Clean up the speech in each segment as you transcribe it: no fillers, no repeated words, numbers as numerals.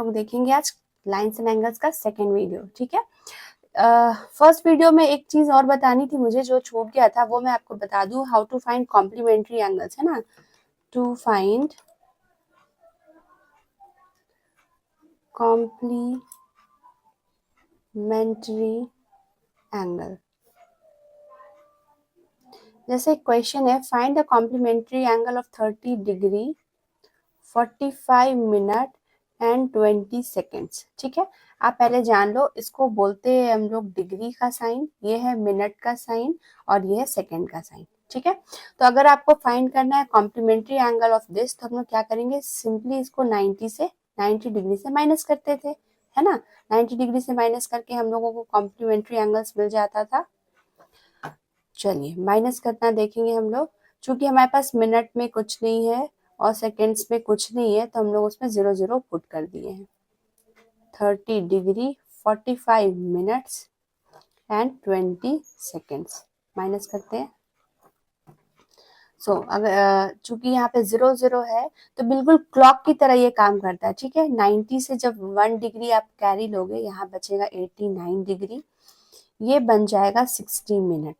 लोग देखेंगे आज लाइन्स एंड एंगल्स का सेकेंड वीडियो, ठीक है। फर्स्ट वीडियो में एक चीज और बतानी थी मुझे, जो छूट गया था, वो मैं आपको बता दूं। How to find complementary angles, है ना। To find complementary angle. जैसे क्वेश्चन है, find the complementary angle of 30 degree 45 minute and 20 seconds, ठीक है। आप पहले जान लो, इसको बोलते हैं हम लोग डिग्री का साइन, ये है मिनट का साइन और ये है सेकेंड का साइन, ठीक है। तो अगर आपको फाइंड करना है कॉम्प्लीमेंट्री एंगल ऑफ दिस, तो हम लोग क्या करेंगे, सिंपली इसको 90 डिग्री से माइनस करते थे, है ना। 90 डिग्री से माइनस करके हम लोगों को कॉम्प्लीमेंट्री एंगल्स मिल जाता था। चलिए माइनस करना देखेंगे हम लोग। चूंकि हमारे पास मिनट में कुछ नहीं है और सेकेंड्स में कुछ नहीं है, तो हम लोग उसमें 0 पुट कर दिए हैं। 30 degree 45 minutes and 20 seconds minus करते हैं। अगर चूंकि यहाँ पे 0 है, तो बिल्कुल क्लॉक की तरह ये काम करता है, ठीक है। 90 से जब 1 डिग्री आप कैरी लोगे, यहाँ बचेगा 89 डिग्री, ये बन जाएगा 60 मिनट।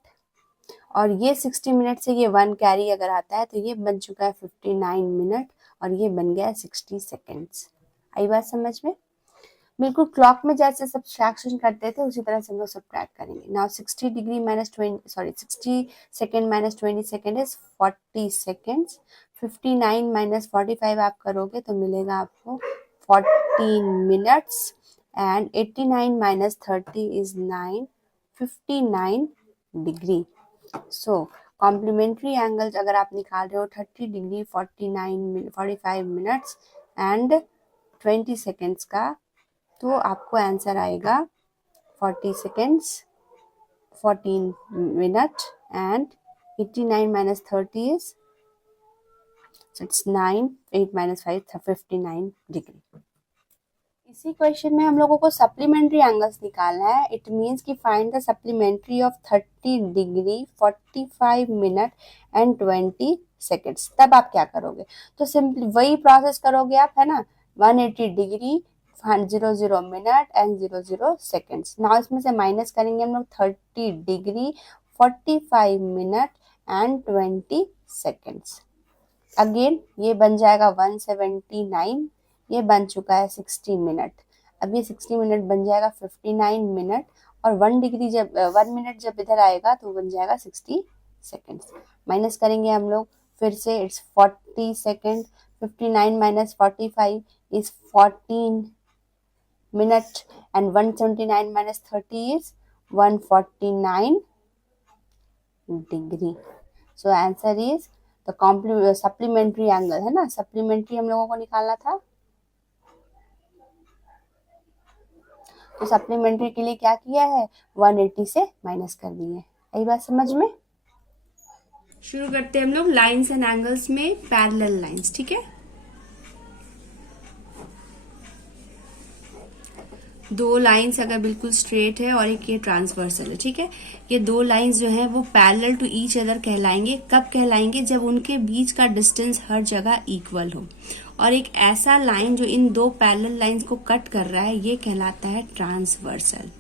और ये 60 मिनट से ये 1 कैरी अगर आता है, तो ये बन चुका है 59 मिनट और ये बन गया 60 सेकेंड्स। आई बात समझ में। बिल्कुल क्लॉक में जैसे सब्ट्रैक्शन करते थे, उसी तरह से हम लोग सब्ट्रैक्ट करेंगे। Now 60 degree minus 60 second minus 20 second is 40 seconds. 59 minus 45 आप करोगे तो मिलेगा आपको 14 minutes and 89 minus 30 is 9, 59 degree. So complementary angles अगर आप निकाल रहे हो 30 डिग्री 45 मिनट्स एंड 20 सेकेंड्स का, तो आपको आंसर आएगा 40 seconds 14 minute and 89 minus 30 is, it's 9, 8 minus 5 59 degree. इसी क्वेश्चन में हम लोगों को सप्लीमेंट्री एंगल्स निकालना है। इट मीन्स कि find the supplementary of 30 degree 45 minute and 20 seconds. तब आप क्या करोगे, तो सिंपली वही प्रोसेस करोगे आप, है ना। 180 degree 00 minute and 00 seconds. Now इसमें से माइनस करेंगे हम लोग 30 degree 45 minute and 20 seconds. Again ये बन जाएगा 179, ये बन चुका है 60 मिनट। अब ये 60 मिनट बन जाएगा 59 मिनट और 1 मिनट जब इधर आएगा तो बन जाएगा 60 सेकेंड्स। माइनस करेंगे हम लोग फिर से, it's 40 second. 59 minus 45 is 14 minute and 179 minus 30 is 149 degree. So answer is the supplementary angle, है ना। सप्लीमेंट्री हम लोगों को निकालना था, तो सप्लीमेंट्री के लिए क्या किया है, 180 से माइनस कर दिए। यही बात समझ में। शुरू करते हैं हम लोग लाइंस एंड एंगल्स में पैरेलल लाइंस, ठीक है। दो लाइंस अगर बिल्कुल स्ट्रेट है और एक ये ट्रांसवर्सल है, ठीक है। ये दो लाइंस जो है वो पैरेलल टू ईच अदर कहलाएंगे। कब कहलाएंगे, जब उनके बीच का डिस्टेंस हर जगह इक्वल हो। और एक ऐसा लाइन जो इन दो पैरेलल लाइंस को कट कर रहा है, ये कहलाता है ट्रांसवर्सल।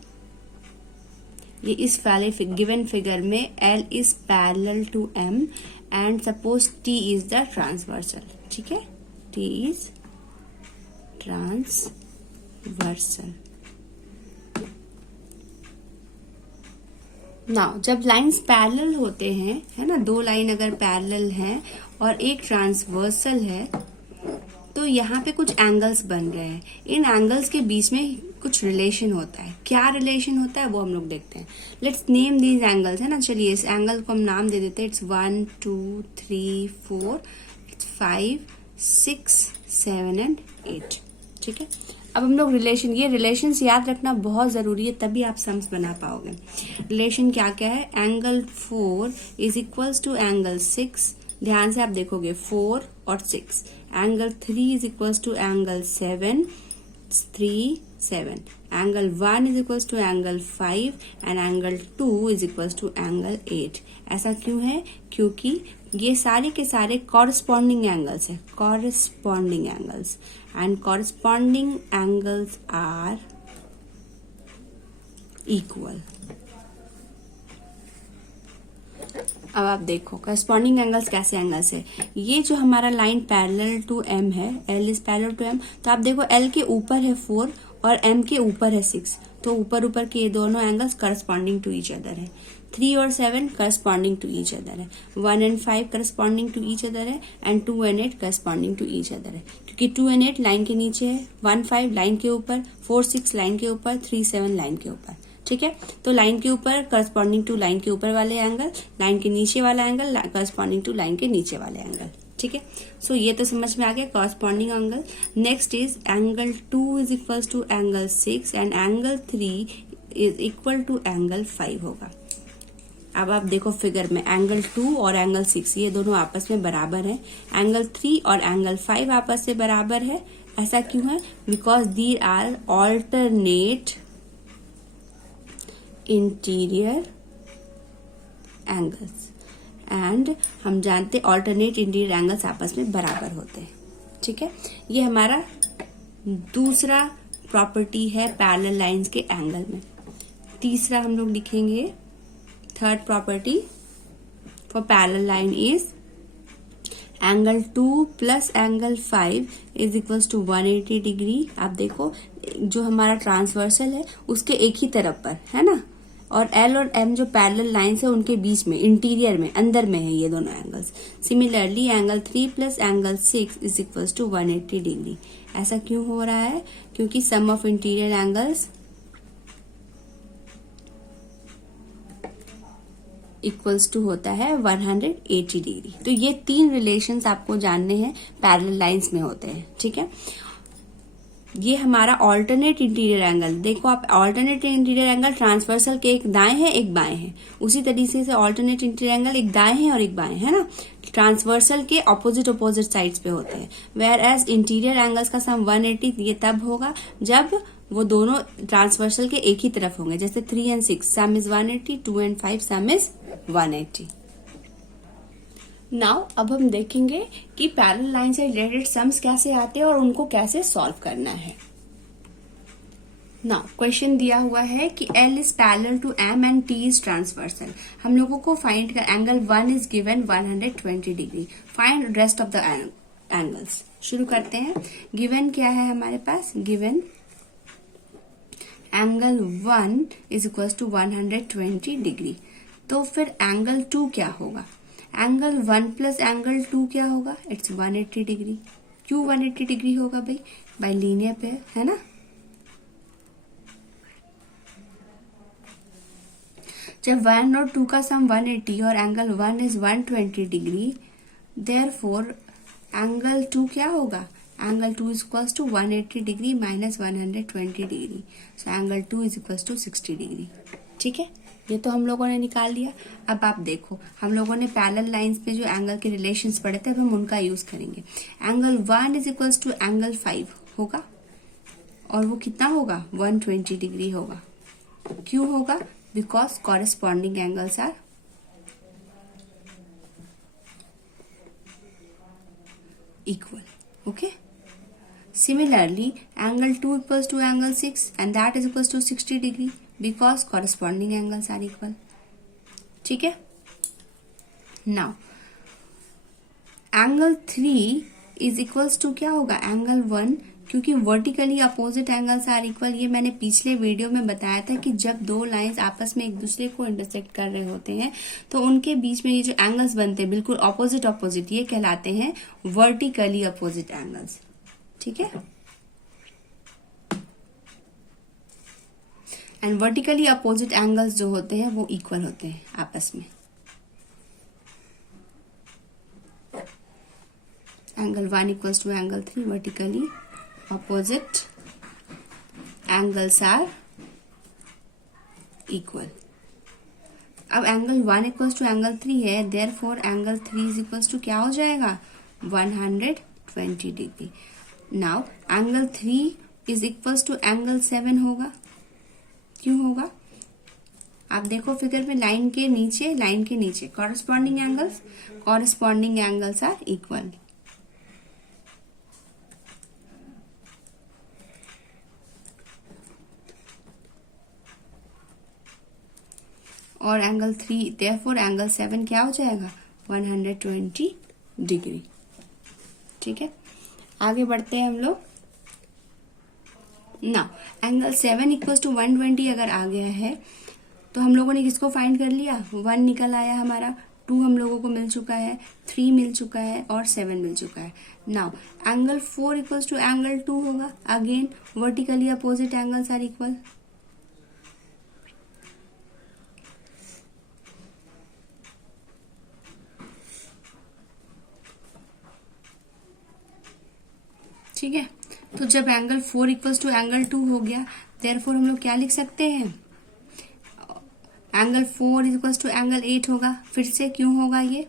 ये इस वाले गिवन फिगर में L is parallel to M and suppose T is the transversal, ठीक है। T is transversal. नाउ जब लाइंस पैरेलल होते हैं, है ना, दो लाइन अगर पैरेलल हैं और एक ट्रांसवर्सल है, तो यहाँ पे कुछ एंगल्स बन रहे हैं। इन एंगल्स के बीच में कुछ रिलेशन होता है। क्या रिलेशन होता है वो हम लोग देखते हैं। लेट्स नेम दीज एंगल्स, है ना। चलिए इस एंगल को हम नाम दे देते हैं। इट्स 1 2 3 4, इट्स 5 6 7 एंड 8, ठीक है। अब हम लोग ये रिलेशंस याद रखना बहुत जरूरी है, तभी आप सम्स बना पाओगे। रिलेशन क्या क्या है, angle 4 is equals to angle 6। ध्यान से आप देखोगे 4 और 6। Angle 3 is equals to angle 7, 3 7. Angle 1 is equals to angle 5 and angle 2 is equals to angle 8. ऐसा क्यों है? क्योंकि ये सारे के सारे कॉरस्पॉन्डिंग एंगल्स है, corresponding angles, and corresponding angles are equal. अब आप देखो करस्पॉन्डिंग एंगल्स कैसे एंगल्स है। ये जो हमारा लाइन पैरेलल टू एम है, L is parallel to M, तो आप देखो एल के ऊपर है 4 और एम के ऊपर है 6, तो ऊपर ऊपर के ये दोनों angles corresponding to each other है। 3 और 7 करस्पॉन्डिंग टू ईच अदर है, 1 and 5 corresponding to each other है, and 2 and 8 corresponding to each other है। क्योंकि 2 एंड 8 लाइन के नीचे है, 1 5 लाइन के ऊपर, 4 6 लाइन के ऊपर, 3 7 लाइन के ऊपर। ठीक है, तो लाइन के ऊपर करस्पॉन्डिंग टू लाइन के ऊपर वाले एंगल, लाइन के नीचे वाला एंगल करस्पॉन्डिंग टू लाइन के नीचे वाले एंगल। ठीक है, सो ये तो समझ में आ गया corresponding angle. Next is angle 2 is equal to angle 6 and angle 3 is equal to angle 5 होगा। अब आप देखो फिगर में एंगल 2 और एंगल 6 ये दोनों आपस में बराबर है, एंगल 3 और एंगल 5 आपस से बराबर है। ऐसा क्यों है? Because these are alternate interior angles, and हम जानते ऑल्टरनेट इंटीरियर एंगल्स आपस में बराबर होते हैं। ठीक है, ये हमारा दूसरा प्रॉपर्टी है पैरेलल लाइंस के एंगल में। तीसरा हम लोग लिखेंगे, third property for parallel line is angle 2 plus angle 5 is equals to 180 degree. आप देखो जो हमारा ट्रांसवर्सल है उसके एक ही तरफ पर है ना, और एल और एम जो पैरेलल लाइंस है उनके बीच में इंटीरियर में अंदर में है ये दोनों angles. Similarly angle 3 plus angle 6 is equals to 180 degree. ऐसा क्यों हो रहा है? क्योंकि sum of interior angles equals to होता है 180 डिग्री। तो ये 3 रिलेशंस आपको जानने हैं पैरेलल लाइंस में होते हैं। ठीक है, ये हमारा ऑल्टरनेट इंटीरियर एंगल। देखो आप ऑल्टरनेट इंटीरियर एंगल ट्रांसवर्सल के एक दाएं है एक बाएं है, उसी तरीके से ऑल्टरनेट इंटीरियर एंगल एक दाएं है और एक बाएं है ना, ट्रांसवर्सल के ऑपोजिट साइड्स पे होते हैं। वेयर एज इंटीरियर एंगल्स का सम 180 ये तब होगा जब वो दोनों ट्रांसवर्सल के एक ही तरफ होंगे। जैसे 3 and 6 some is 180, 2 and 5 some is 180। Now अब हम देखेंगे कि पैरेलल लाइन से रिलेटेड सम्स कैसे आते हैं और उनको कैसे सॉल्व करना है। नाउ क्वेश्चन दिया हुआ है कि L is parallel to M and T is transversal. हम लोगों को फाइंड कर angle 1 is given 120 degree. Find rest of the angles. शुरू करते हैं। गिवन क्या है हमारे पास? Given angle 1 is equal to 120 degree. तो फिर एंगल 2 क्या होगा? एंगल 1 प्लस एंगल 2 क्या होगा? It's 180 degree. क्यों 180 डिग्री होगा भाई? बाय लीनियर पेयर है ना। जब 1 और 2 का सम 180 और angle 1 is 120 degree, therefore angle 2 क्या होगा? Angle 2 is equals to 180 degree minus 120 degree. So angle 2 is equals to 60 degree. ठीक है, ये तो हम लोगों ने निकाल लिया। अब आप देखो हम लोगों ने पैरेलल लाइंस पे जो एंगल के रिलेशंस पढ़े थे अब हम उनका यूज करेंगे। Angle 1 is equals to angle 5 होगा और वो कितना होगा? 120 डिग्री होगा। क्यों होगा? Because corresponding angles are equal. Okay, similarly angle 2 equals to angle 6 and that is equals to 60 degree because corresponding angles are equal. ठीक है, now angle 3 is equals to क्या होगा? एंगल 1, क्योंकि vertically opposite angles are equal. ये मैंने पिछले video में बताया था कि जब दो लाइंस आपस में एक दूसरे को इंटरसेक्ट कर रहे होते हैं तो उनके बीच में ये जो एंगल्स बनते हैं बिल्कुल अपोजिट ये कहलाते हैं वर्टिकली अपोजिट एंगल्स। ठीक है, एंड वर्टिकली अपोजिट एंगल्स जो होते हैं वो इक्वल होते हैं आपस में। Angle 1 equals to angle 3, vertically opposite angles are equal. अब एंगल 1 इक्वल्स टू एंगल 3 है, therefore angle 3 is equals to क्या हो जाएगा? 120 degree. Now angle 3 is equals to angle 7 होगा। क्यों होगा? आप देखो फिगर में लाइन के नीचे कॉरस्पॉन्डिंग एंगल्स आर इक्वल। और एंगल 3 देयरफॉर एंगल 7 क्या हो जाएगा? 120 डिग्री। ठीक है, आगे बढ़ते हैं हम लोग। ना एंगल 7 इक्वल्स टू 120 अगर आ गया है तो हम लोगों ने किसको फाइंड कर लिया? 1 निकल आया हमारा, 2 हम लोगों को मिल चुका है, 3 मिल चुका है और 7 मिल चुका है। Now angle 4 equals to angle 2 होगा। Again vertically opposite angles are equal. ठीक है, तो जब एंगल 4 इक्वल्स टू एंगल 2 हो गया, देयरफॉर हम लोग क्या लिख सकते हैं? एंगल 4 इक्वल्स टू एंगल 8 होगा। फिर से क्यों होगा ये?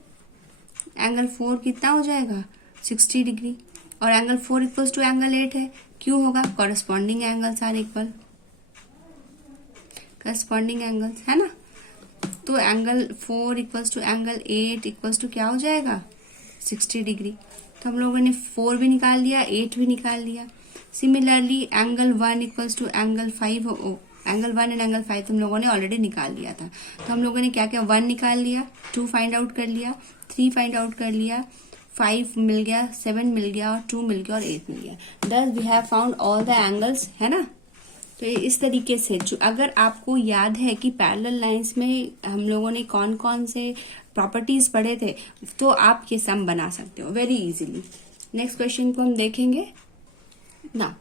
एंगल 4 कितना हो जाएगा? 60 डिग्री। और एंगल 4 इक्वल्स टू एंगल 8 है। क्यों होगा? Corresponding angles are equal. Corresponding angles है ना, तो angle 4 equals to angle 8 equals to क्या हो जाएगा? 60 डिग्री। तो हम लोगों ने 4 भी निकाल लिया, 8 भी निकाल लिया। Similarly angle 1 equals to angle 5 angle 1 and angle 5 हम लोगों ने ऑलरेडी निकाल लिया था। तो हम लोगों ने क्या क्या? 1 निकाल लिया, 2 फाइंड आउट कर लिया, 3 फाइंड आउट कर लिया, 5 मिल गया, 7 मिल गया और 2 मिल गया और 8 मिल गया। Thus we have found all the angles, है ना। तो इस तरीके से जो अगर आपको याद है कि पैरेलल लाइंस में हम लोगों ने कौन कौन से प्रॉपर्टीज पढ़े थे, तो आप ये सम बना सकते हो वेरी इजीली। नेक्स्ट क्वेश्चन को हम देखेंगे ना।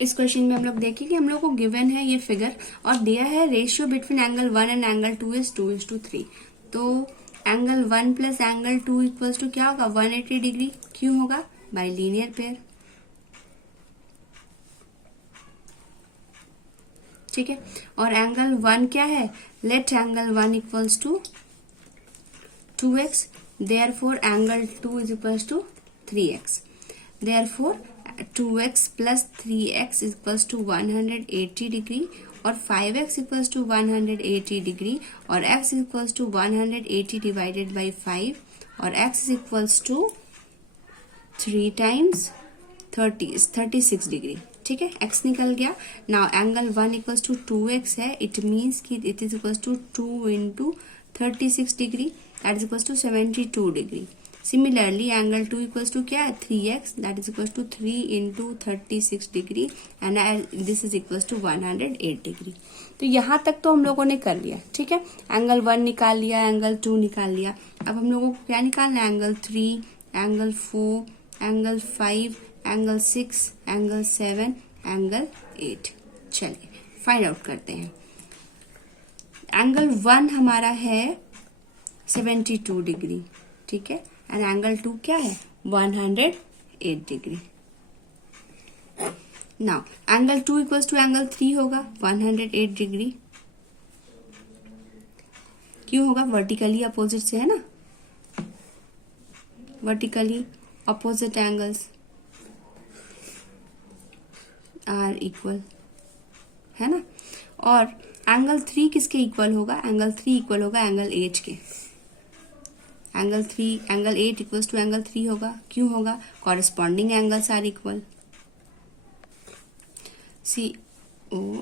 इस क्वेश्चन में हम लोग देखेंगे, हम लोग को गिवन है ये फिगर और दिया है ratio between angle 1 and angle 2 is 2:3। तो angle 1 plus angle 2 equals to क्या होगा? 180 डिग्री। क्यों होगा? By linear pair. ठीक है, और एंगल 1 क्या है? Let angle 1 equals to 2x, therefore angle 2 is equals to 3x. Therefore 2x plus 3x is equals to 180 degree और 5x इक्वल्स टू 180 डिग्री और x equals to 180 divided by 5 और x equals to 3 times 36 degree. ठीक है, x निकल गया। Now angle 1 equals to 2x है, it means कि it is equals to 2 into 36 degree, that is equals to 72 degree. Similarly angle 2 equals to क्या है? 3x, that is equals to 3 into 36 degree and this is equals to 108 degree. तो यहाँ तक तो हम लोगों ने कर लिया। ठीक है, एंगल 1 निकाल लिया, एंगल 2 निकाल लिया। अब हम लोगों को क्या निकालना है? Angle 3, angle 4, angle 5, angle 6, angle 7, angle 8। चलिए फाइंड आउट करते हैं। एंगल 1 हमारा है 72 डिग्री। ठीक है, एंड एंगल 2 क्या है? 108 degree. Now angle 2 equals to angle 3 होगा 108 डिग्री। क्यों होगा? वर्टिकली अपोजिट से है ना, vertically opposite angles are equal, है ना। और एंगल 3 किसके इक्वल होगा? एंगल 3 इक्वल होगा एंगल 8 के। एंगल 8 इक्वल्स टू एंगल 3 होगा। क्यों होगा? Corresponding angles are equal. COSSPONDING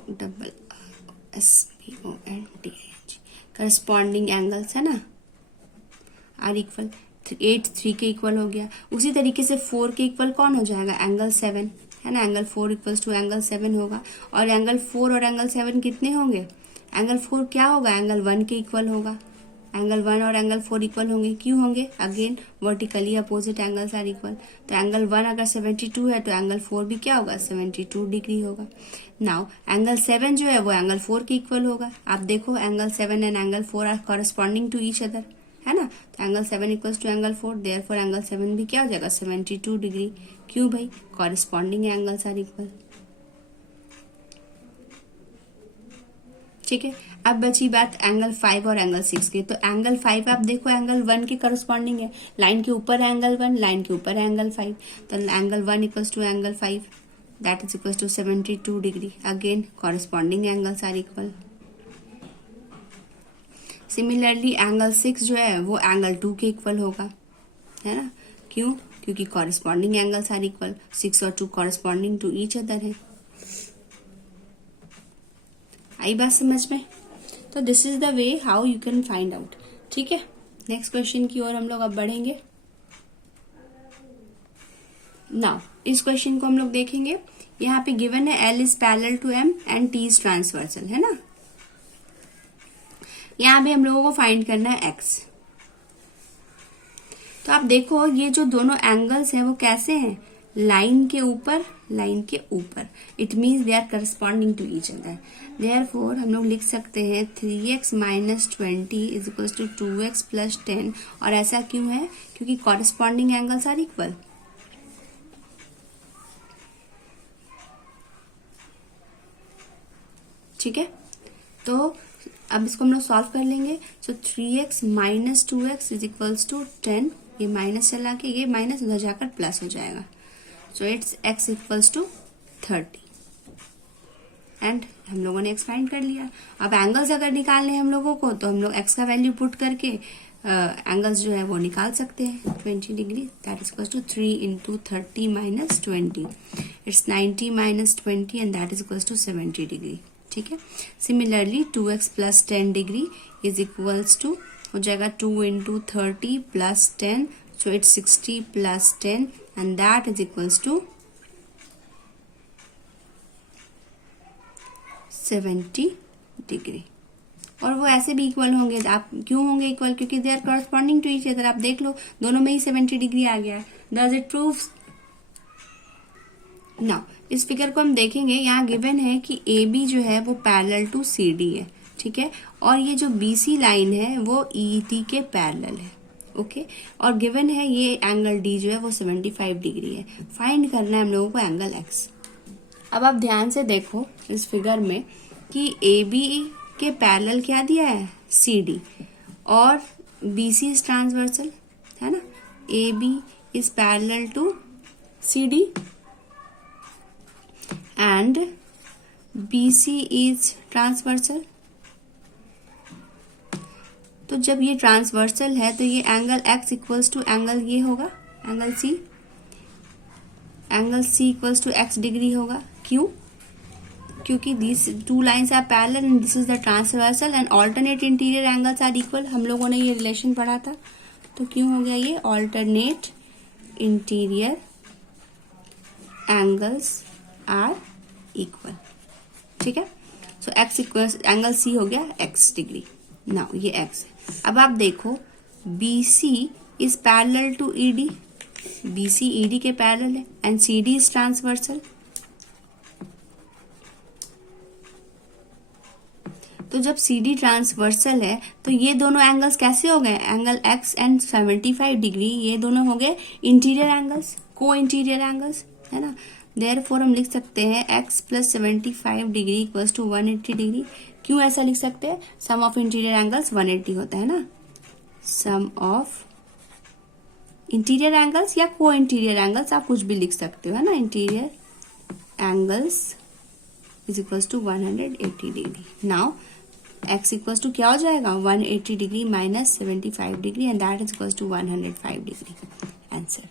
corresponding angles है ना, आर इक्वल। 8 3 के इक्वल हो गया। उसी तरीके से 4 के इक्वल कौन हो जाएगा? एंगल 7 है ना, एंगल 4 इक्वल्स टू एंगल 7 होगा। और एंगल 4 और एंगल 7 कितने होंगे? एंगल 4 क्या होगा? एंगल 1 के इक्वल होगा। एंगल 1 और एंगल 4 इक्वल होंगे। क्यों होंगे? Again vertically opposite angles are equal. तो एंगल 1 अगर 72 है तो एंगल 4 भी क्या होगा? 72 डिग्री होगा। नाउ एंगल 7 जो है वो एंगल 4 के इक्वल होगा। आप देखो angle 7 and angle 4 are corresponding to each other, है ना। तो angle 7 equals to angle 4, therefore angle 7 भी क्या हो जाएगा? 72 डिग्री। क्यों भाई? Corresponding angles are equal. ठीक है, अब बची बात एंगल 5 और एंगल 6 की। तो एंगल 5 आप देखो एंगल 1 के करस्पॉन्डिंग है, लाइन के ऊपर एंगल 1, लाइन के ऊपर एंगल 5। तो angle 1 equals to angle 5, that is equals to 72 degree. Again corresponding angles are equal. Similarly angle 6 जो है वो एंगल 2 के इक्वल होगा, है ना? क्यों? क्योंकि corresponding angles are equal. 6 और 2 corresponding to each other है. आई बात समझ में? तो this is the way how you can find out. ठीक है, नेक्स्ट क्वेश्चन की ओर हम लोग अब बढ़ेंगे. नाउ इस क्वेश्चन को हम लोग देखेंगे. यहाँ पे गिवन है L is parallel to M and T is transversal, है ना? यहाँ पे हम लोगों को फाइंड करना है X. तो आप देखो ये जो दोनों एंगल्स हैं वो कैसे हैं? लाइन के ऊपर, लाइन के ऊपर. It means they are corresponding to each other. Therefore हम लोग लिख सकते हैं 3x minus 20 is equal to 2x plus 10. और ऐसा क्यों है? क्योंकि कॉरस्पॉन्डिंग एंगल्स आर इक्वल. ठीक है, तो अब इसको हम लोग सॉल्व कर लेंगे. So 3x minus 2x is equals to 10. ये माइनस चला के ये माइनस उधर जाकर प्लस हो जाएगा. So it's x equals to 30. And हम लोगों ने x फाइंड कर लिया. अब एंगल्स अगर निकालने हम लोगों को तो हम लोग x का वैल्यू पुट करके एंगल्स जो है वो निकाल सकते हैं. 20 degree that is equals to 3 into 30 minus 20. It's 90 minus 20 and that is equals to 70 degree. ठीक है, similarly 2x plus 10 degree is equals to हो जाएगा 2 into 30 plus 10. So it's 60 plus 10 and that is equals to 70 degree. और वो ऐसे भी equal होंगे. आप क्यों होंगे इक्वल? क्योंकि they are corresponding to each other. आप देख लो दोनों में ही 70 डिग्री आ गया है. Does it proves? नाउ इस फिगर को हम देखेंगे. यहाँ गिवन है कि AB जो है वो पैरेलल टू CD है. ठीक है, और ये जो BC लाइन है वो ET के पैरेलल है. ओके, और गिवन है ये एंगल D जो है वो 75 डिग्री है. फाइंड करना है हम लोगों को एंगल X. अब आप ध्यान से देखो इस फिगर में कि AB के पैरेलल क्या दिया है? CD. और BC इज ट्रांसवर्सल, है ना? AB is parallel to CD and BC is transversal. तो जब ये ट्रांसवर्सल है तो ये angle X equals to angle ये होगा, angle C. Angle C equals to X degree होगा. क्यों? क्योंकि this two lines are parallel and this is the transversal and alternate interior angles are equal. हम लोगों ने ये रिलेशन पढ़ा था. तो क्यों हो गया ये? Alternate interior angles are equal. ठीक है, so X equal angle C हो गया X डिग्री. नाउ ये X है. अब आप देखो BC is parallel to ED. BC ED के पैरेलल है एंड CD इज ट्रांसवर्सल. तो जब CD ट्रांसवर्सल है तो ये दोनों एंगल्स कैसे हो गए? एंगल X एंड 75 डिग्री ये दोनों हो गए interior angles, co interior angles, है ना? देयरफॉर हम लिख सकते हैं X plus 75 degree equals to 180 degree. क्यों ऐसा लिख सकते हैं? सम ऑफ इंटीरियर एंगल्स 180 होता है ना. सम ऑफ इंटीरियर एंगल्स या को इंटीरियर एंगल्स आप कुछ भी लिख सकते हो, है ना? Interior angles is equals to 180 degree. Now X equals to क्या हो जाएगा? 180 degree minus 75 degree and that is equals to 105 degree. Answer.